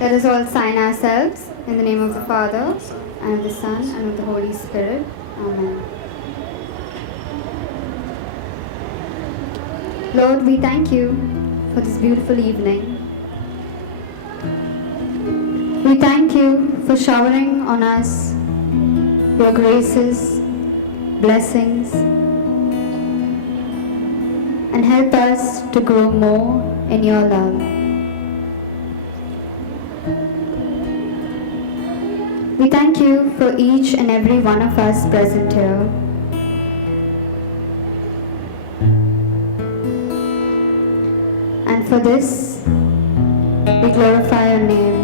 Let us all sign ourselves in the name of the Father, and of the Son, and of the Holy Spirit. Amen. Lord, we thank you for this beautiful evening. We thank you for showering on us your graces, blessings, and help us to grow more in your love. We thank you for each and every one of us present here. And for this, we glorify your name.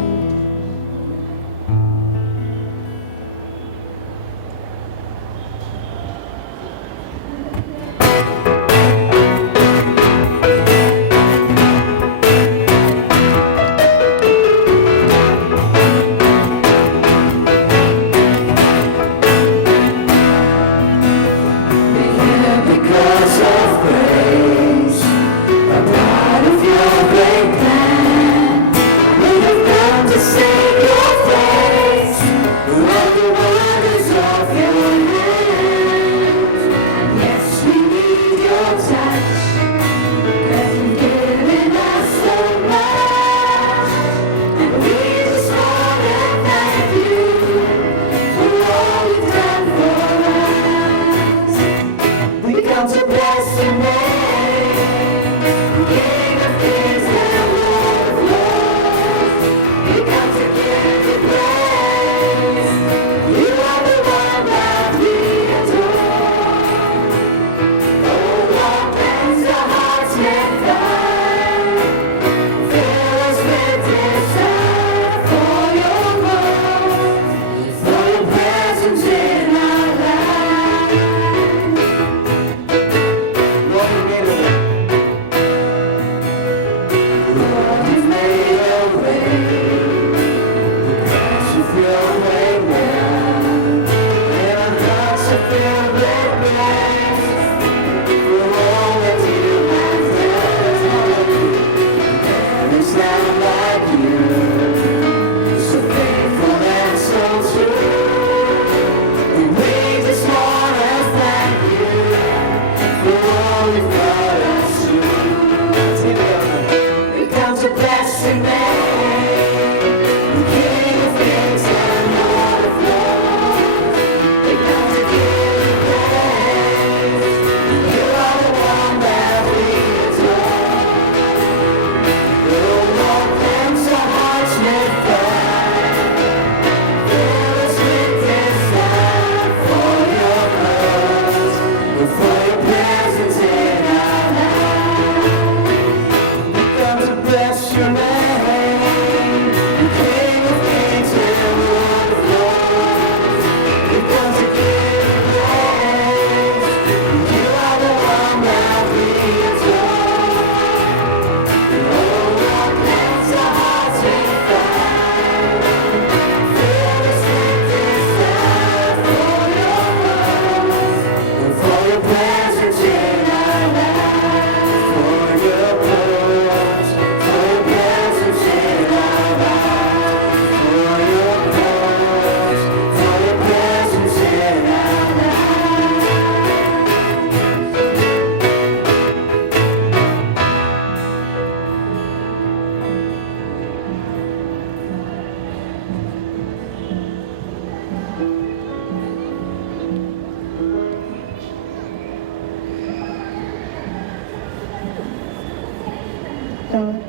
Lord,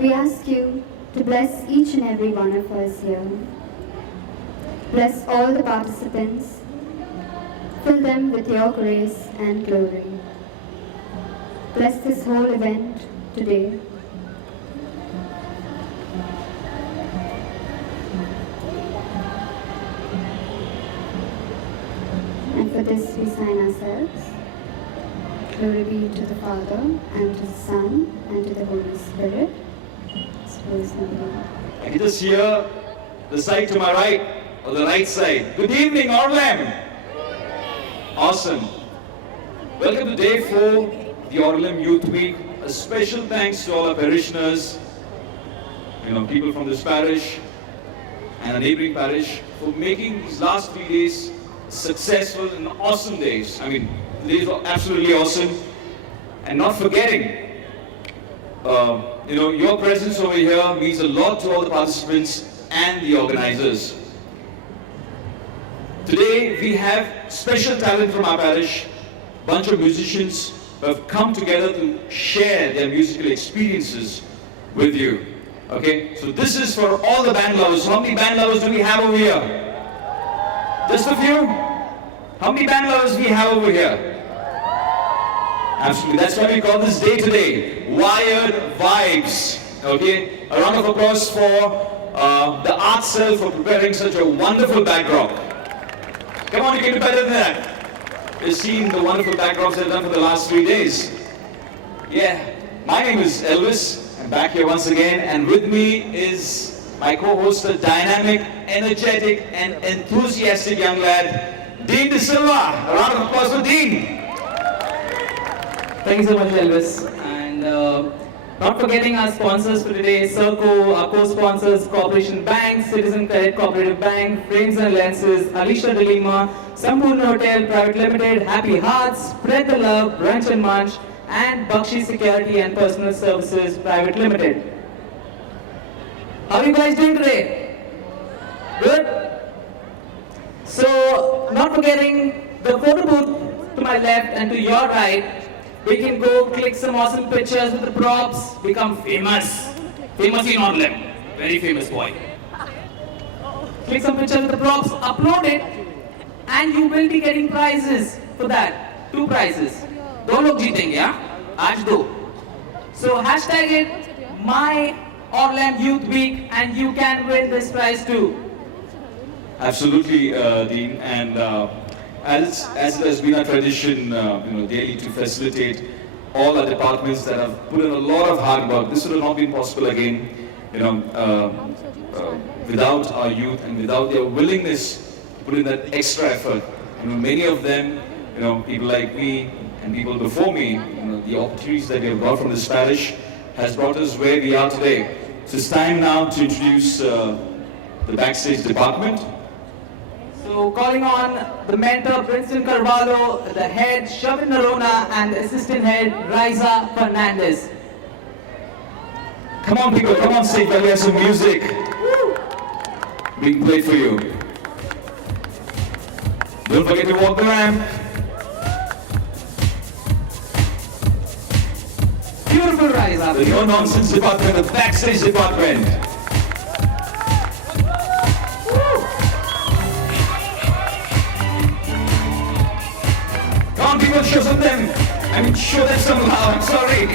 we ask you to bless each and every one of us here. Bless all the participants. Fill them with your grace and glory. Bless this whole event today. And for this we sign ourselves. Glory be to the Father, and to the Son, and to the Holy Spirit. Praise the Lord. I can just hear the side to my right, or the right side. Good evening, Orlam. Awesome. Welcome to day 4, the Orlam Youth Week. A special thanks to all our parishioners people from this parish and a neighboring parish for making these last 3 days successful and awesome days. I mean, the days were absolutely awesome. And not forgetting, your presence over here means a lot to all the participants and the organizers. Today we have special talent from our parish, bunch of musicians who have come together to share their musical experiences with you. Okay, so this is for all the band lovers. How many band lovers do we have over here? Just a few? How many band lovers we have over here? Absolutely, that's why we call this day today, Wired Vibes. Okay, a round of applause for the art cell for preparing such a wonderful backdrop. Come on, you can do better than that. You've seen the wonderful backdrops they've done for the last 3 days. Yeah, my name is Elvis. I'm back here once again, and with me is my co-host, a dynamic, energetic, and enthusiastic young lad, Dean De Silva. A round of applause for Dean. Thank you so much, Elvis. And not forgetting our sponsors for today, Serco, our co-sponsors, Corporation Bank, Citizen Credit Cooperative Bank, Frames and Lenses, Alicia De Lima, Sampurna Hotel Private Limited, Happy Hearts, Spread the Love, Brunch and Munch, and Bakshi Security and Personal Services Private Limited. How are you guys doing today? Good? So, not forgetting the photo booth to my left and to your right, we can go click some awesome pictures with the props, become famous. Famous in Orlem. Very famous boy. Click some pictures with the props, upload it, and you will be getting prizes for that. 2 prizes. 2 log jeetenge, yeah? Aaj do. So hashtag it My Orlem Youth Week and you can win this prize too. Absolutely, Dean. And as it has been our tradition, daily to facilitate all our departments that have put in a lot of hard work. This would have not been possible again, without our youth and without their willingness to put in that extra effort. Many of them, people like me and people before me, the opportunities that we have got from this parish has brought us where we are today. So it's time now to introduce the backstage department. So calling on the mentor Princeton Carvalho, the head Shavin Narona and the assistant head Riza Fernandez. Come on people, come on stage while we have some music being played for you. Don't forget to walk the ramp. Beautiful Riza. The no-nonsense department, the backstage department. Come on people, show them. Show them some love, I'm sorry.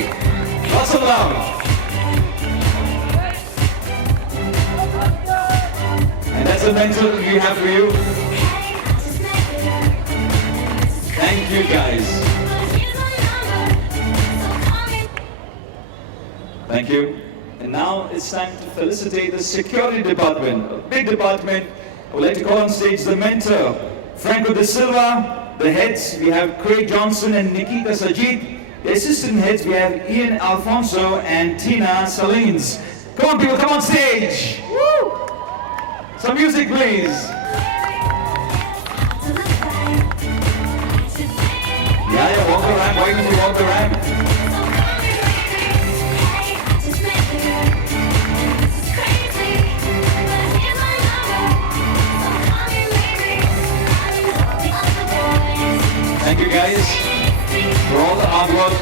Lots of love. And that's a mentor we have for you. Thank you guys. Thank you. And now it's time to felicitate the security department, a big department. I would like to call on stage the mentor, Franco De Silva. The heads, we have Craig Johnson and Nikita Sajid. The assistant heads, we have Ian Alfonso and Tina Salines. Come on people, come on stage. Woo! Some music please. Yeah, walk the ramp. Why don't you walk the ramp? Thank you guys for all the hard work,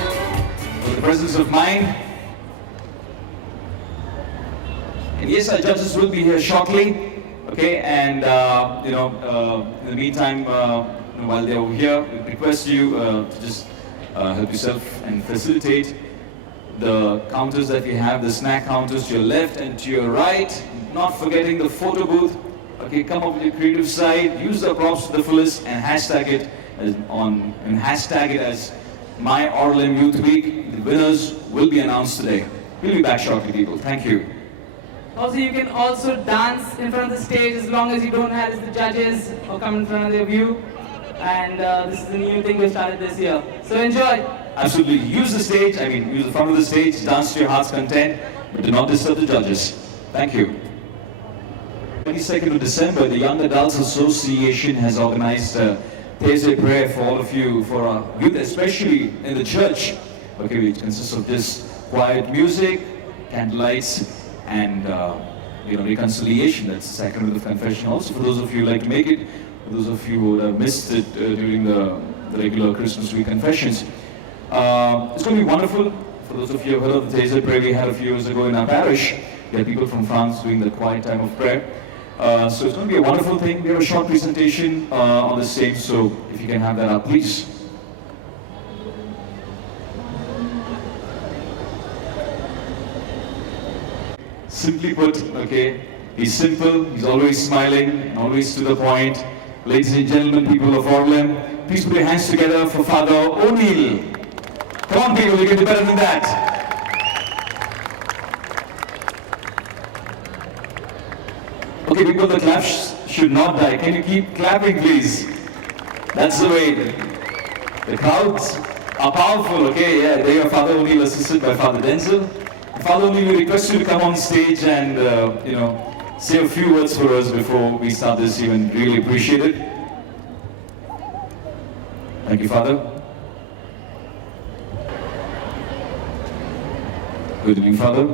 for the presence of mind. And yes, our judges will be here shortly. Okay, and in the meantime, while they're over here, we request you to just help yourself and facilitate the counters that we have, the snack counters to your left and to your right. Not forgetting the photo booth. Okay, come up with your creative side, use the props to the fullest, and hashtag it as My Orlem Youth Week. The winners will be announced today. We'll be back shortly, people. Thank you. Also, you can also dance in front of the stage as long as you don't harass the judges or come in front of you. And this is a new thing we started this year. So enjoy. Absolutely. Use the stage, use the front of the stage, dance to your heart's content, but do not disturb the judges. Thank you. 22nd of December, the Young Adults Association has organized a Thursday prayer for all of you, for our youth, especially in the church. Okay, which consists of just quiet music, candlelights, and reconciliation. That's the sacrament of confession. Also, for those of you who like to make it, for those of you who would have missed it during the regular Christmas week confessions, it's going to be wonderful. For those of you who have heard of the Thursday prayer we had a few years ago in our parish, we had people from France doing the quiet time of prayer. So it's going to be a wonderful thing. We have a short presentation on the same, so if you can have that up, please. Simply put, okay, he's simple, he's always smiling, always to the point. Ladies and gentlemen, people of Orlem, please put your hands together for Father O'Neill. Come on, people, you can do better than that. Okay, people, the claps should not die. Can you keep clapping, please? That's the way. The crowds are powerful, okay? Yeah, there you are, Father O'Neill, assisted by Father Denzel. Father O'Neill, we request you to come on stage and, say a few words for us before we start this event. Really appreciate it. Thank you, Father. Good evening, Father.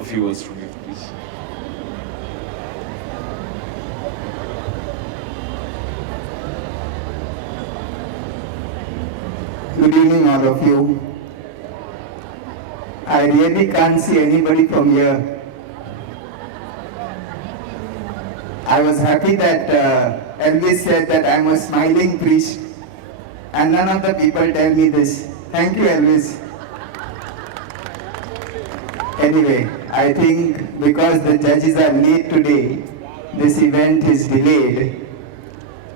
A few words from you, please. Good evening, all of you. I really can't see anybody from here. I was happy that Elvis said that I'm a smiling priest, and none of the people tell me this. Thank you, Elvis. Anyway, I think because the judges are late today, this event is delayed.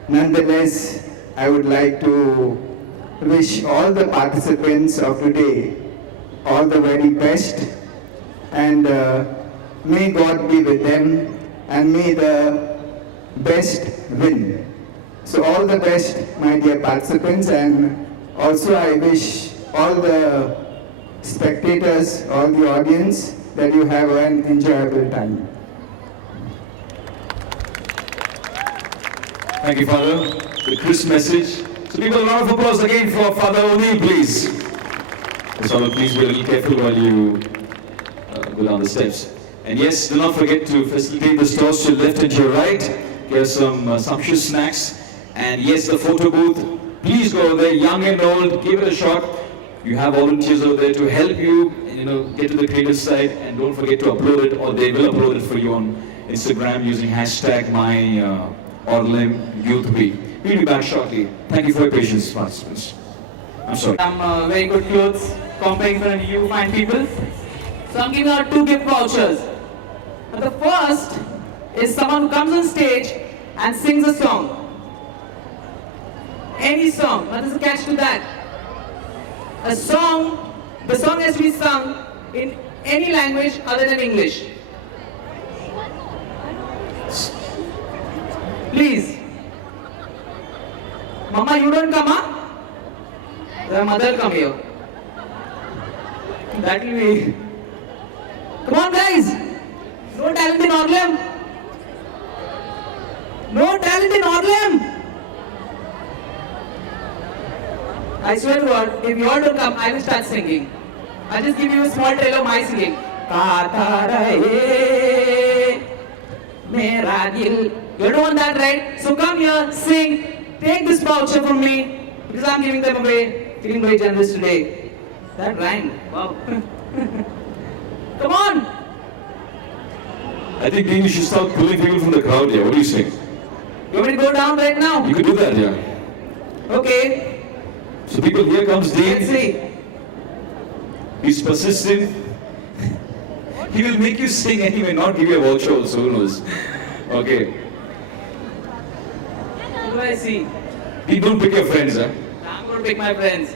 Nonetheless, I would like to wish all the participants of today all the very best, and may God be with them, and may the best win. So all the best, my dear participants, and also I wish all the spectators, all the audience, that you have an enjoyable time. Thank you, Father. The crisp message. So people, a round of applause again for Father O'Neill, please. So please be a little careful while you go down the steps. And yes, do not forget to facilitate the stores to your left and to your right. Get some sumptuous snacks. And yes, the photo booth. Please go over there, young and old, give it a shot. You have volunteers over there to help you, get to the creative side. And don't forget to upload it, or they will upload it for you on Instagram using hashtag #MyOrlemYouthWeek. We'll be back shortly. Thank you for your patience, participants. I'm sorry. Some very good clothes, comparing for you fine people. So I'm giving out 2 gift vouchers. And the first is someone who comes on stage and sings a song. Any song. What is the catch to that? A song, the song has to be sung in any language other than English. Please. Mama, you don't come, huh? The mother come here. That will be. Come on, guys. No talent in Orlem. No talent in Orlem. I swear to God, if you all don't come, I will start singing. I'll just give you a small trail of my singing. Mera dil. You don't want that, right? So come here, sing. Take this voucher from me, because I'm giving them away. Feeling very generous today. That rhymed. Wow. Come on. I think Dean, you should start pulling people from the crowd here. What do you say? You want me to go down right now? You could do that, yeah. Okay. So people, here comes Dean. Let's see. He's persistent. He will make you sing anyway, not give you a voucher also, who knows. Okay. What do I see? Dean, don't pick your friends, huh? I'm going to pick my friends.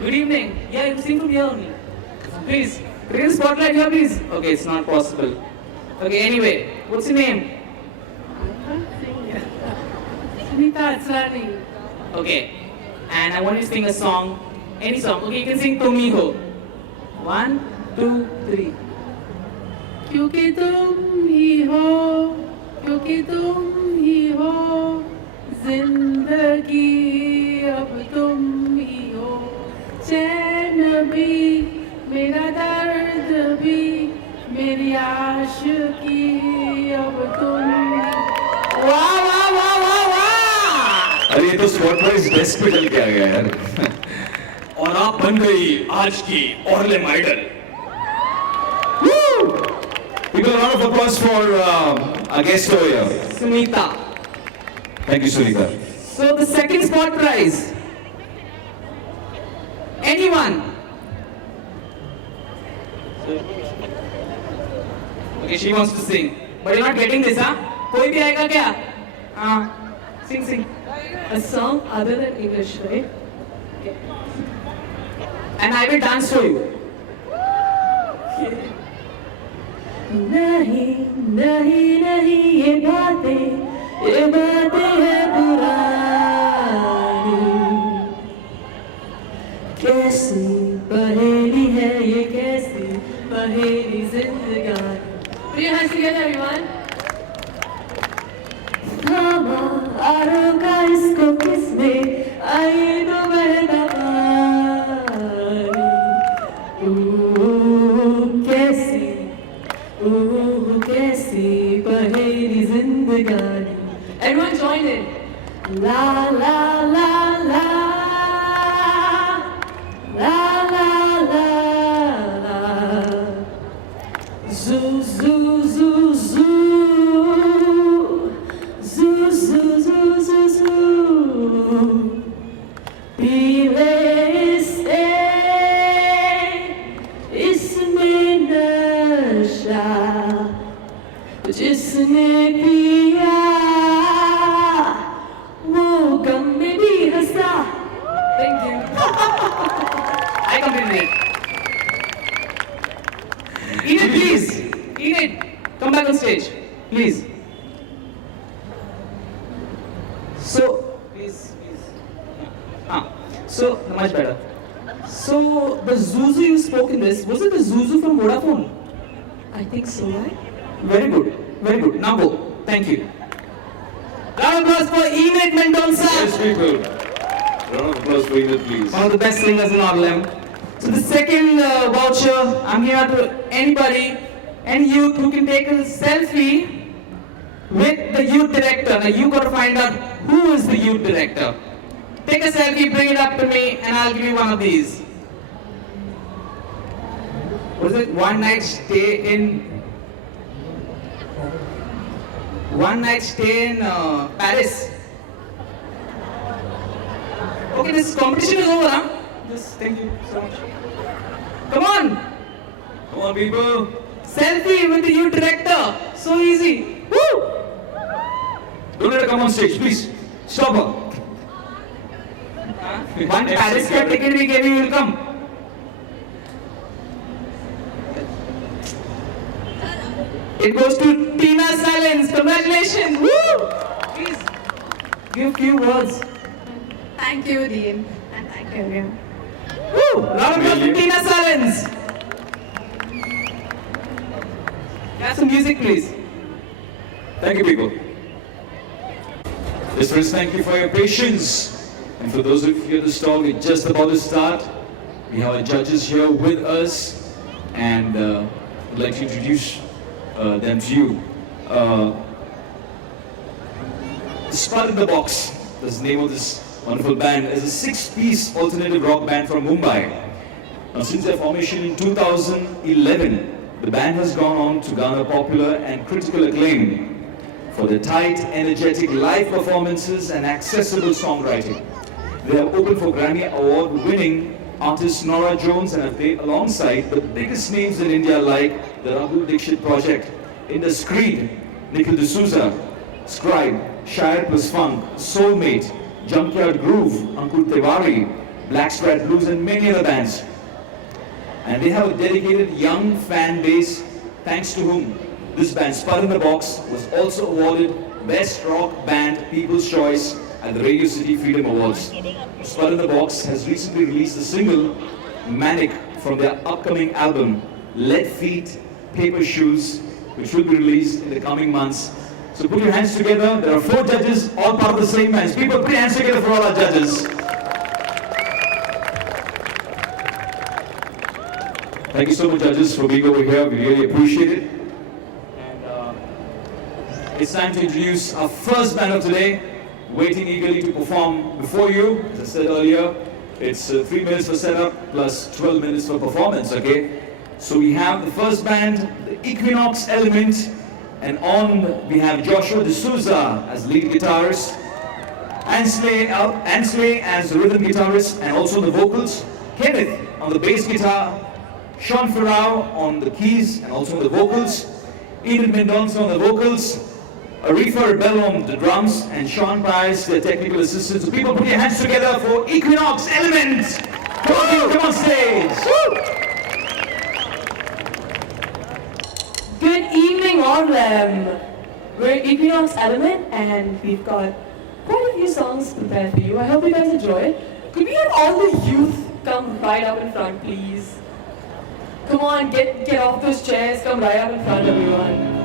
Good evening. Yeah, you can sing from here only. Please, bring the spotlight here, please. Okay, it's not possible. Okay, anyway, what's your name? Sunita Atsrani. Okay, and I want you to sing a song Any song. Okay, you can sing Tum Hi Ho. 1, 2, 3. क्योंकि तुम ही हो, क्योंकि तुम ही हो, जिंदगी अब तुम ही हो, चैन भी, मेरा दर्द भी, मेरी आशिकी अब तुम ही हो। वाह वाह वाह वाह वाह! अरे ये तो स्पॉट प्राइज डेस्क पे चल के आ गया यार. और आप बन गई आज की ऑर्लेम idol. People, a round of applause for our guest over here. Sunita. Thank you, Sunita. So the second spot prize. Anyone? Okay, she wants to sing. But you're not getting this, huh? कोई भी आएगा क्या? हाँ. Sing, sing. A song other than English, right? And I will dance for you. नहीं नहीं नहीं ये बातें हैं पुरानी, कैसी पहेली है ये, कैसी पहेली जिंदगानी. Put your hands together, everyone. थामा आरों का इसको किसने, आई तो बहता पानी. कैसी कैसी पहेली जिंदगानी. Everyone join in. La la la la la la la la. Zoo zoo zoo zoo zoo zoo zoo zoo zoo. पीले से इसमें नशा, जिसने पिया वो गम में भी हंसा. Thank you. I completed it. Enid, please. Enid, come back on stage, please. So, please. So much better. So the Zuzu you spoke in this, was it the Zuzu from Vodafone? I think so, right? Very good, very good. Now go. Thank you. Round of applause for Enid Mendonça. Yes, people. Round of applause for Enid, please. One of the best singers in Orlem. So the second voucher, I'm here to anybody, any youth who can take a selfie with the youth director. Now you got to find out who is the youth director. Take a selfie, bring it up to me, and I'll give you one of these. Was it one night stay in Paris? Okay, this competition is over, huh? Just thank you so much. Come on, Come on, people. selfie with the youth director. So easy. Woo! Don't let her come on stage, please. Stop her. One Paris cab ticket we gave you will come. It goes to Tina Salins. Congratulations. Woo! Please give few words. Thank you, Dean, and thank you, everyone. Woo! Round of applause for Really? Tina Salins. Have some music, please. Thank you, people. Yes, friends, thank you for your patience. And for those of you at the stall, we're just about to start. We have our judges here with us, and I'd like to introduce them to you. Spud in the Box, that's the name of this wonderful band, is a six-piece alternative rock band from Mumbai. Now, since their formation in 2011, the band has gone on to garner popular and critical acclaim for their tight, energetic live performances and accessible songwriting. They have opened for Grammy Award-winning artist Nora Jones and have played alongside the biggest names in India like the Raghu Dixit Project, Indus Creed, Nikhil D'Souza, Scribe, Shire Plus Funk, Soulmate, Junkyard Groove, Ankur Tiwari, Black Strat Blues and many other bands. And they have a dedicated young fan base, thanks to whom this band, Spud in the Box, was also awarded Best Rock Band People's Choice at the Radio City Freedom Awards. Spud in the Box has recently released the single Manic from their upcoming album Lead Feet, Paper Shoes, which will be released in the coming months. So put your hands together. There are 4 judges, all part of the same match. People, put your hands together for all our judges. Thank you so much, judges, for being over here. We really appreciate it. And it's time to introduce our first band of today, waiting eagerly to perform before you. As I said earlier, it's 3 minutes for setup plus 12 minutes for performance, okay? So we have the first band, the Equinox Element, and on we have Joshua D'Souza as lead guitarist, Ansley as rhythm guitarist and also the vocals, Kenneth on the bass guitar, Sean Farrell on the keys and also on the vocals, Enid Mendonça on the vocals, Arifa Rebel on the drums, and Sean Price, the technical assistant. So people, put your hands together for Equinox Element. Come on stage. Good evening, all of them. We're Equinox Element, and we've got quite a few songs prepared for you. I hope you guys enjoy it. Could we have all the youth come right up in front, please? Come on, get off those chairs. Come right up in front, everyone.